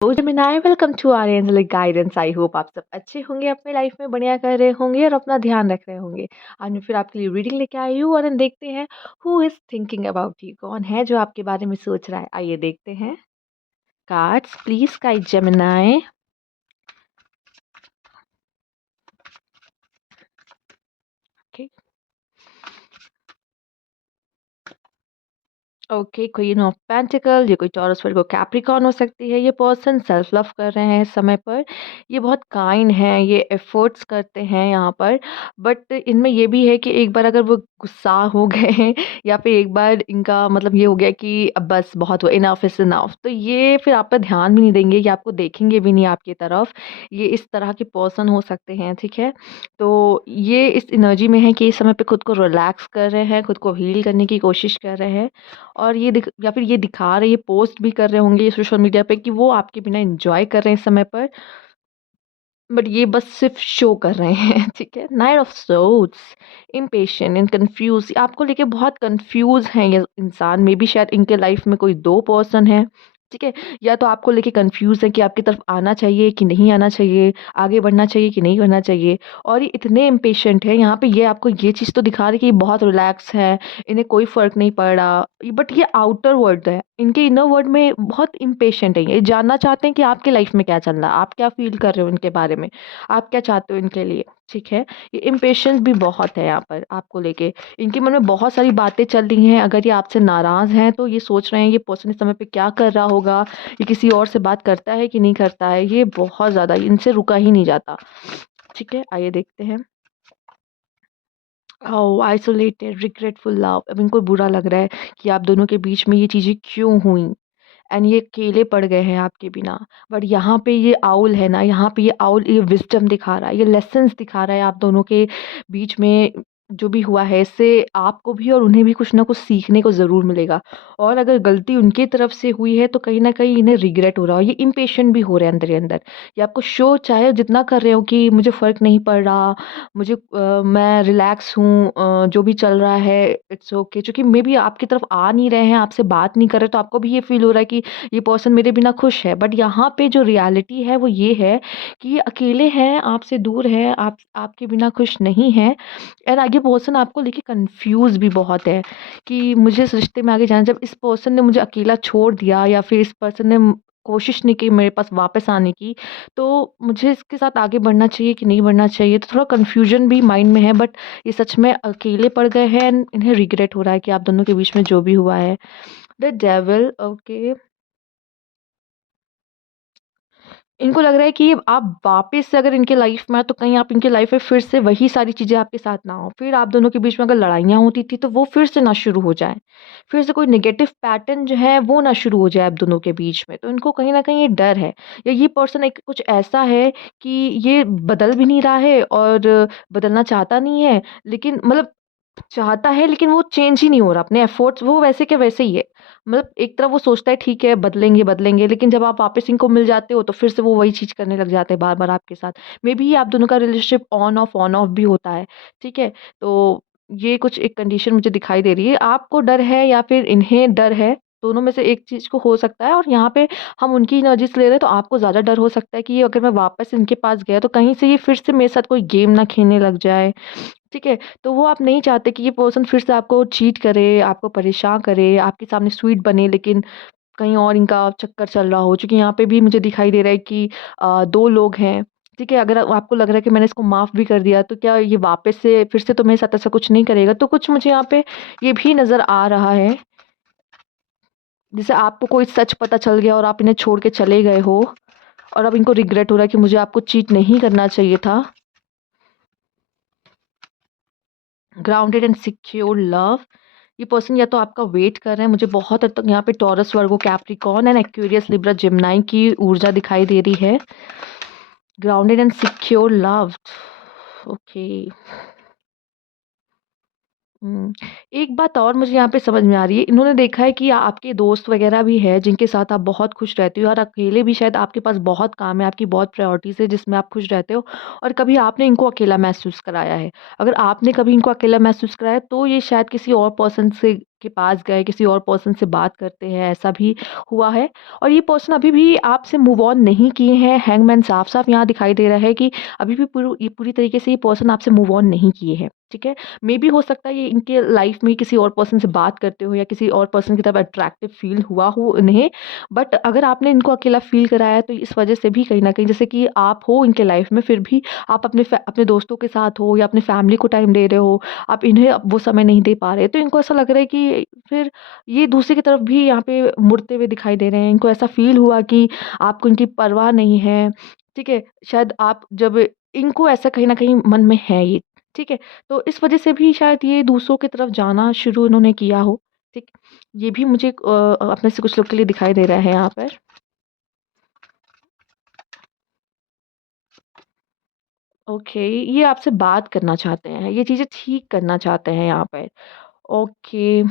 तो Gemini welcome to our angelic guidance. I hope आप सब अच्छे होंगे, अपने लाइफ में बढ़िया कर रहे होंगे और अपना ध्यान रख रहे होंगे। आज मैं फिर आपके लिए रीडिंग लेके आई हूँ और हम देखते हैं who is thinking about you. कौन है जो आपके बारे में सोच रहा है? आइए देखते हैं। Cards please guide Gemini. Okay. Okay, queen of pentacle, ये कोई टॉरस वर्गो कैप्रिकॉर्न हो सकती है। ये पर्सन सेल्फ लव कर रहे हैं इस समय पर। ये बहुत काइंड हैं, ये एफर्ट्स करते हैं यहाँ पर। बट इनमें ये भी है कि एक बार अगर वो गुस्सा हो गए हैं या फिर एक बार इनका मतलब ये हो गया कि अब बस बहुत हुआ, इनफ इज इनफ, तो ये फिर आप पे ध्यान भी नहीं देंगे, ये आपको देखेंगे भी नहीं आपकी तरफ। ये इस तरह के पर्सन हो सकते हैं, ठीक है। तो ये इस एनर्जी में है कि इस समय पे खुद को रिलैक्स कर रहे हैं, खुद को हील करने की कोशिश कर रहे हैं। और ये दिख या फिर ये दिखा रहे, ये पोस्ट भी कर रहे होंगे ये सोशल मीडिया पे कि वो आपके बिना एन्जॉय कर रहे हैं इस समय पर। बट ये बस सिर्फ़ शो कर रहे हैं, ठीक है। Night of swords, impatient and confuse, आपको लेके बहुत कन्फ्यूज़ हैं ये इंसान। मे बी शायद इनके लाइफ़ में कोई 2 पर्सन हैं, ठीक है। या तो आपको लेके कन्फ्यूज़ है कि आपकी तरफ आना चाहिए कि नहीं आना चाहिए, आगे बढ़ना चाहिए कि नहीं बढ़ना चाहिए। और ये इतने इम्पेशेंट हैं, यहाँ पे ये आपको ये चीज़ तो दिखा रहे कि ये बहुत रिलैक्स हैं, इन्हें कोई फ़र्क नहीं पड़ रहा। बट ये आउटर वर्ल्ड है, इनके इनर वर्ल्ड में बहुत इम्पेशेंट है। ये जानना चाहते हैं कि आपकी लाइफ़ में क्या चल रहा है, आप क्या फ़ील कर रहे हो इनके बारे में, आप क्या चाहते हो इनके लिए, ठीक है। ये इम्पेशेंस भी बहुत है यहाँ पर आपको लेके। इनके मन में बहुत सारी बातें चल रही हैं। अगर ये आपसे नाराज़ हैं तो ये सोच रहे हैं ये पर्सन इस समय पे क्या कर रहा होगा, ये किसी और से बात करता है कि नहीं करता है। ये बहुत ज़्यादा इनसे रुका ही नहीं जाता, ठीक है। आइए देखते हैं। ओह! आइसोलेटेड, रिग्रेटफुल लव, अब इनको बुरा लग रहा है कि आप दोनों के बीच में ये चीज़ें क्यों हुईं। एंड ये अकेले पड़ गए हैं आपके बिना। बट यहाँ पे ये आउल है ना, यहाँ पे ये आउल ये विज़डम दिखा रहा है, ये लेसन्स दिखा रहा है आप दोनों के बीच में। जो भी हुआ है इससे आपको भी और उन्हें भी कुछ ना कुछ सीखने को ज़रूर मिलेगा। और अगर गलती उनकी तरफ से हुई है तो कहीं न कहीं इन्हें रिग्रेट हो रहा है, ये इम्पेशेंट भी हो रहे हैं अंदर ही अंदर। ये आपको शो चाहे जितना कर रहे हो कि मुझे फ़र्क नहीं पड़ रहा, मुझे मैं रिलैक्स हूँ, जो भी चल रहा है इट्स ओके। चूँकि मेबी आपकी तरफ आ नहीं रहे हैं, आपसे बात नहीं कर रहे, तो आपको भी ये फ़ील हो रहा है कि ये पर्सन मेरे बिना खुश है। बट यहाँ पे जो रियलिटी है वो ये है कि ये अकेले हैं, आपसे दूर हैं, आप आपके बिना खुश नहीं हैं। एंड आगे पर्सन आपको लेके कन्फ्यूज़ भी बहुत है कि मुझे इस रिश्ते में आगे जाना। जब इस पर्सन ने मुझे अकेला छोड़ दिया या फिर इस पर्सन ने कोशिश नहीं की मेरे पास वापस आने की, तो मुझे इसके साथ आगे बढ़ना चाहिए कि नहीं बढ़ना चाहिए। तो थोड़ा कन्फ्यूजन भी माइंड में है। बट ये सच में अकेले पड़ गए हैं एंड इन्हें रिग्रेट हो रहा है कि आप दोनों के बीच में जो भी हुआ है। The devil, okay. इनको लग रहा है कि आप वापस से अगर इनके लाइफ में आए तो कहीं आप इनके लाइफ में फिर से वही सारी चीज़ें आपके साथ ना हो। फिर आप दोनों के बीच में अगर लड़ाइयाँ होती थी तो वो फिर से ना शुरू हो जाएँ। फिर से कोई नेगेटिव पैटर्न जो है वो ना शुरू हो जाए आप दोनों के बीच में। तो इनको कहीं न कहीं ये डर है या ये पर्सन एक कुछ ऐसा है कि ये बदल भी नहीं रहा है और बदलना चाहता नहीं है। लेकिन मतलब चाहता है लेकिन वो चेंज ही नहीं हो रहा, अपने एफर्ट्स वो वैसे के वैसे ही है। मतलब एक तरफ वो सोचता है ठीक है बदलेंगे, बदलेंगे, लेकिन जब आप वापस इनको मिल जाते हो तो फिर से वो वही चीज़ करने लग जाते हैं बार-बार आपके साथ। मेबी आप दोनों का रिलेशनशिप ऑन ऑफ भी होता है, ठीक है? तो ये कुछ एक कंडीशन मुझे दिखाई दे रही है। आपको डर है या फिर इन्हें डर है, दोनों में से एक चीज़ को हो सकता है। और यहाँ पे हम उनकी एनर्जी से ले रहे हैं तो आपको ज़्यादा डर हो सकता है कि ये अगर मैं वापस इनके पास गया तो कहीं से ये फिर से मेरे साथ कोई गेम ना खेलने लग जाए। ठीक है? तो वो आप नहीं चाहते कि ये पर्सन फिर से आपको चीट करे, आपको परेशान करे, आपके सामने स्वीट बने लेकिन कहीं और इनका चक्कर चल रहा हो। चूँकि यहाँ पे भी मुझे दिखाई दे रहा है कि 2 लोग हैं, ठीक है? अगर आपको लग रहा है कि मैंने इसको माफ़ भी कर दिया तो क्या ये वापस से फिर से तो मेरे साथ ऐसा कुछ नहीं करेगा? तो कुछ मुझे यहाँ पे ये भी नज़र आ रहा है, जैसे आपको कोई सच पता चल गया और आप इन्हें छोड़ के चले गए हो और अब इनको रिग्रेट हो रहा है कि मुझे आपको चीट नहीं करना चाहिए था। ग्राउंडेड एंड सिक्योर लव, ये पर्सन या तो आपका वेट कर रहे हैं। मुझे बहुत हद तक यहाँ पे Taurus, Virgo, Capricorn and Aquarius, Libra, Gemini की ऊर्जा दिखाई दे रही है। Grounded and secure love, okay. हुँ। एक बात और मुझे यहाँ पे समझ में आ रही है, इन्होंने देखा है कि आपके दोस्त वग़ैरह भी हैं, जिनके साथ आप बहुत खुश रहते हो और अकेले भी शायद आपके पास बहुत काम है, आपकी बहुत प्रायोरिटीज़ है जिसमें आप खुश रहते हो और कभी आपने इनको अकेला महसूस कराया है। अगर आपने कभी इनको अकेला महसूस कराया तो ये शायद किसी और पर्सन से के पास गए, किसी और पर्सन से बात करते हैं, ऐसा भी हुआ है। और ये पर्सन अभी भी आपसे मूव ऑन नहीं किए हैं। हैंगमैन साफ-साफ यहाँ दिखाई दे रहा है कि अभी भी पूरी तरीके से ये पर्सन आपसे मूव ऑन नहीं किए हैं, ठीक है? मेबी हो सकता है ये इनके लाइफ़ में किसी और पर्सन से बात करते हो या किसी और पर्सन की तरफ अट्रैक्टिव फ़ील हुआ हो इन्हें, बट अगर आपने इनको अकेला फ़ील कराया है तो इस वजह से भी कहीं न कहीं, जैसे कि आप हो इनके लाइफ़ में, फिर भी आप अपने दोस्तों के साथ हो या अपनी फैमिली को टाइम दे रहे हो, आप इन्हें अब वो समय नहीं दे पा रहे, तो इनको ऐसा लग रहा है कि फिर ये दूसरे की तरफ भी यहाँ पे मुड़ते हुए दिखाई दे रहे हैं। इनको ऐसा फ़ील हुआ कि आपको इनकी परवाह नहीं है, ठीक है? शायद आप जब इनको ऐसा कहीं न कहीं मन में है ये, ठीक है? तो इस वजह से भी शायद ये दूसरों की तरफ जाना शुरू इन्होंने किया हो, ठीक? ये भी मुझे अपने से कुछ लोग के लिए दिखाई दे रहा है यहाँ पर। ओके, ये आपसे बात करना चाहते हैं, ये चीज़ें ठीक करना चाहते हैं यहाँ पर। ओके।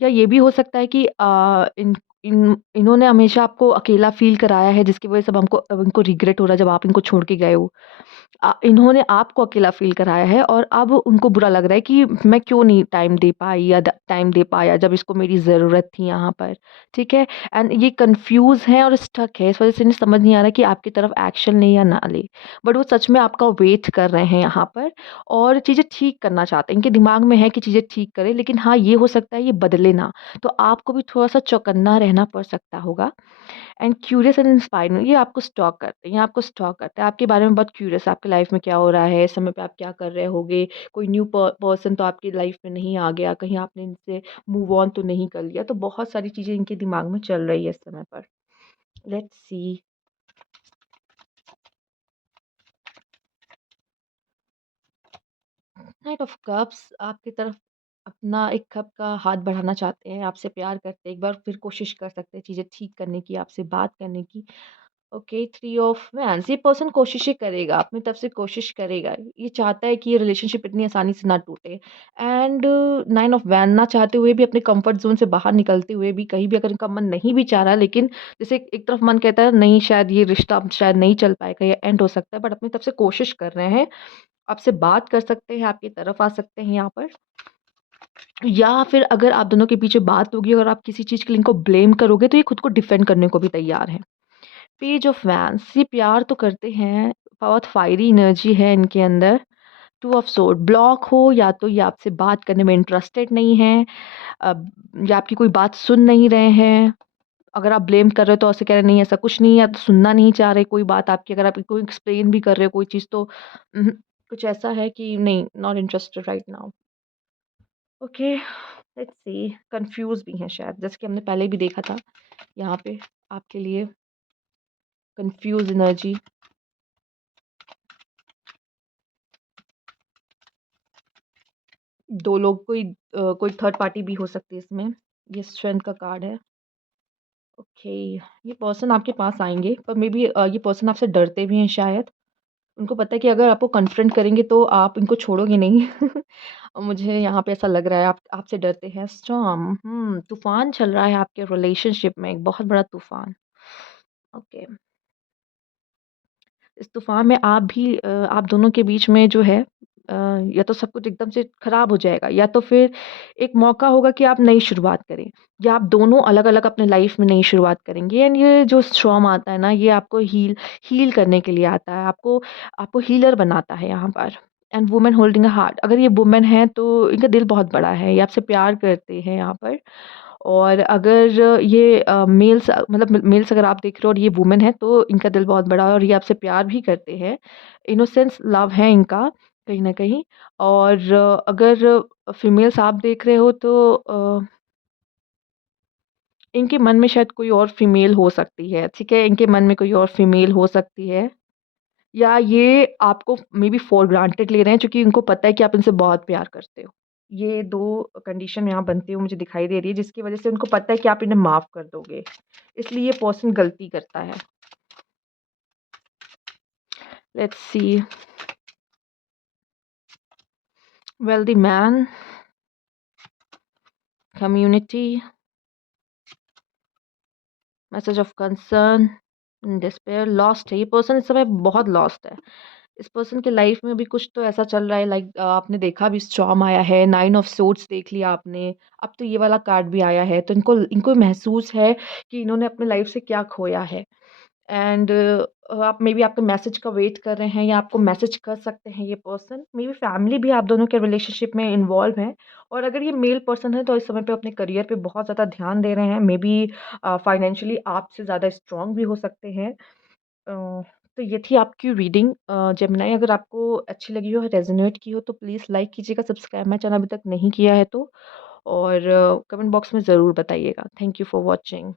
या ये भी हो सकता है कि इन्होंने हमेशा आपको अकेला फ़ील कराया है, जिसकी वज़ह से अब इनको रिग्रेट हो रहा है जब आप इनको छोड़ के गए हो। इन्होंने आपको अकेला फ़ील कराया है और अब उनको बुरा लग रहा है कि मैं क्यों नहीं टाइम दे पाई या द टाइम दे पाया जब इसको मेरी ज़रूरत थी यहाँ पर, ठीक है? एंड ये कन्फ्यूज़ हैं और स्टक है, इस वज़ह से इन्हें समझ नहीं आ रहा है कि आपकी तरफ एक्शन लें या ना लें। बट वो सच में आपका वेट कर रहे हैं यहाँ पर और चीज़ें ठीक करना चाहते हैं। इनके दिमाग में है कि चीज़ें ठीक करें, लेकिन हाँ, ये हो सकता है ये बदले ना। तो आपको भी थोड़ा-सा चौकन्ना रहना पड़ सकता होगा। एंड क्यूरियस एंड इंस्पायरिंग, ये आपको स्टॉक करते हैं, ये आपको स्टॉक करते हैं, आपके बारे में बहुत क्यूरियस, आपकी लाइफ में क्या हो रहा है, इस समय पे आप क्या कर रहे होगे, कोई न्यू पर्सन तो आपकी लाइफ में नहीं आ गया, कहीं आपने इनसे मूव ऑन तो नहीं कर लिया, तो बहुत सारी चीज़ें इनके दिमाग में चल रही है इस समय पर। Let's see. Night of cups आपकी तरफ अपना एक कप का हाथ बढ़ाना चाहते हैं, आपसे प्यार करते हैं, एक बार फिर कोशिश कर सकते हैं चीज़ें ठीक करने की, आपसे बात करने की। ओके, थ्री ऑफ वैंस, ये पर्सन कोशिशें करेगा, अपनी तरफ से कोशिश करेगा। ये चाहता है कि ये रिलेशनशिप इतनी आसानी से ना टूटे। एंड नाइन ऑफ वैन, ना चाहते हुए भी, अपने कंफर्ट ज़ोन से बाहर निकलते हुए भी, कहीं भी अगर इनका मन नहीं भी चाह रहा, लेकिन जैसे एक तरफ मन कहता है नहीं, शायद ये रिश्ता अब शायद नहीं चल पाएगा या एंड हो सकता है, बट अपनी तरफ से कोशिश कर रहे हैं। आपसे बात कर सकते हैं, आपकी तरफ आ सकते हैं यहाँ पर। या फिर अगर आप दोनों के पीछे बात होगी और आप किसी चीज़ के लिए इनको ब्लेम करोगे, तो ये खुद को डिफेंड करने को भी तैयार हैं। पेज ऑफ वैंस, ये प्यार तो करते हैं, बहुत फायरी एनर्जी है इनके अंदर। टू ऑफ सोर्ड, ब्लॉक हो या तो ये आपसे बात करने में इंटरेस्टेड नहीं है, या आपकी कोई बात सुन नहीं रहे हैं। अगर आप ब्लेम कर रहे हो तो ऐसे कह रहे हैं नहीं ऐसा कुछ नहीं है, तो सुनना नहीं चाह रहे कोई बात आपकी, अगर आप कोई एक्सप्लेन भी कर रहे हो कोई चीज़ तो कुछ ऐसा है कि नहीं, not interested right now. Okay, let's see, confuse भी हैं शायद, जैसे कि हमने पहले भी देखा था यहाँ पे आपके लिए कंफ्यूज एनर्जी। दो लोग, कोई थर्ड पार्टी भी हो सकती है इसमें। ये स्ट्रेंथ का कार्ड है। ओके, ये पर्सन आपके पास आएँगे, पर मे बी ये पर्सन आपसे डरते भी हैं शायद। उनको पता है कि अगर आपको कन्फ्रंट करेंगे तो आप इनको छोड़ोगे नहीं। मुझे यहाँ पे ऐसा लग रहा है आप आपसे डरते हैं। स्टॉर्म, तूफ़ान चल रहा है आपके रिलेशनशिप में, एक बहुत बड़ा तूफ़ान। ओके। इस तूफ़ान में आप दोनों के बीच में जो है, या तो सब कुछ एकदम से खराब हो जाएगा, या तो फिर एक मौका होगा कि आप नई शुरुआत करें, या आप दोनों अलग-अलग अपने लाइफ़ में नई शुरुआत करेंगे। एंड ये जो स्टॉर्म आता है ना, ये आपको हील करने के लिए आता है, आपको आपको हीलर बनाता है यहाँ पर। And woman holding a heart, अगर ये वुमन है तो इनका दिल बहुत बड़ा है, ये आपसे प्यार करते हैं यहाँ पर। और अगर ये मेल्स अगर आप देख रहे हो और ये वुमेन है, तो इनका दिल बहुत बड़ा है और ये आपसे प्यार भी करते हैं। इनोसेंस लव है इनका कहीं न कहीं। और अगर फीमेल्स आप देख रहे हो तो इनके मन में शायद कोई और फीमेल हो सकती है, ठीक है? इनके मन में कोई और फीमेल हो सकती है, या ये आपको मे बी फॉर ग्रांटेड ले रहे हैं क्योंकि इनको पता है कि आप इनसे बहुत प्यार करते हो। ये 2 कंडीशन यहाँ बनती हुई मुझे दिखाई दे रही है, जिसकी वज़ह से उनको पता है कि आप इन्हें माफ़ कर दोगे। इसलिए ये पर्सन गलती करता है। Let's see, wealthy man, community, message of concern, despair, lost है। ये पर्सन इस समय बहुत लॉस्ट है। इस पर्सन के लाइफ में भी कुछ तो ऐसा चल रहा है, लाइक आपने देखा भी स्टॉर्म आया है, नाइन ऑफ सोर्ड्स देख लिया आपने, अब तो ये वाला कार्ड भी आया है, तो इनको इनको महसूस है कि इन्होंने अपने लाइफ से क्या खोया है। एंड आप मे बी आपके मैसेज का वेट कर रहे हैं, या आपको मैसेज कर सकते हैं ये पर्सन, मे बी फैमिली भी आप दोनों के रिलेशनशिप में इन्वॉल्व है। और अगर ये मेल पर्सन है तो इस समय पे अपने करियर पे बहुत ज़्यादा ध्यान दे रहे हैं, मे बी फाइनेंशियली आपसे ज़्यादा स्ट्रांग भी हो सकते हैं। तो ये थी आपकी रीडिंग जेमिनी। अगर आपको अच्छी लगी हो, रेजोनेट की हो, तो प्लीज़ लाइक कीजिएगा, सब्सक्राइब मेरा चैनल अभी तक नहीं किया है तो, और कमेंट बॉक्स में ज़रूर बताइएगा। Thank you for watching.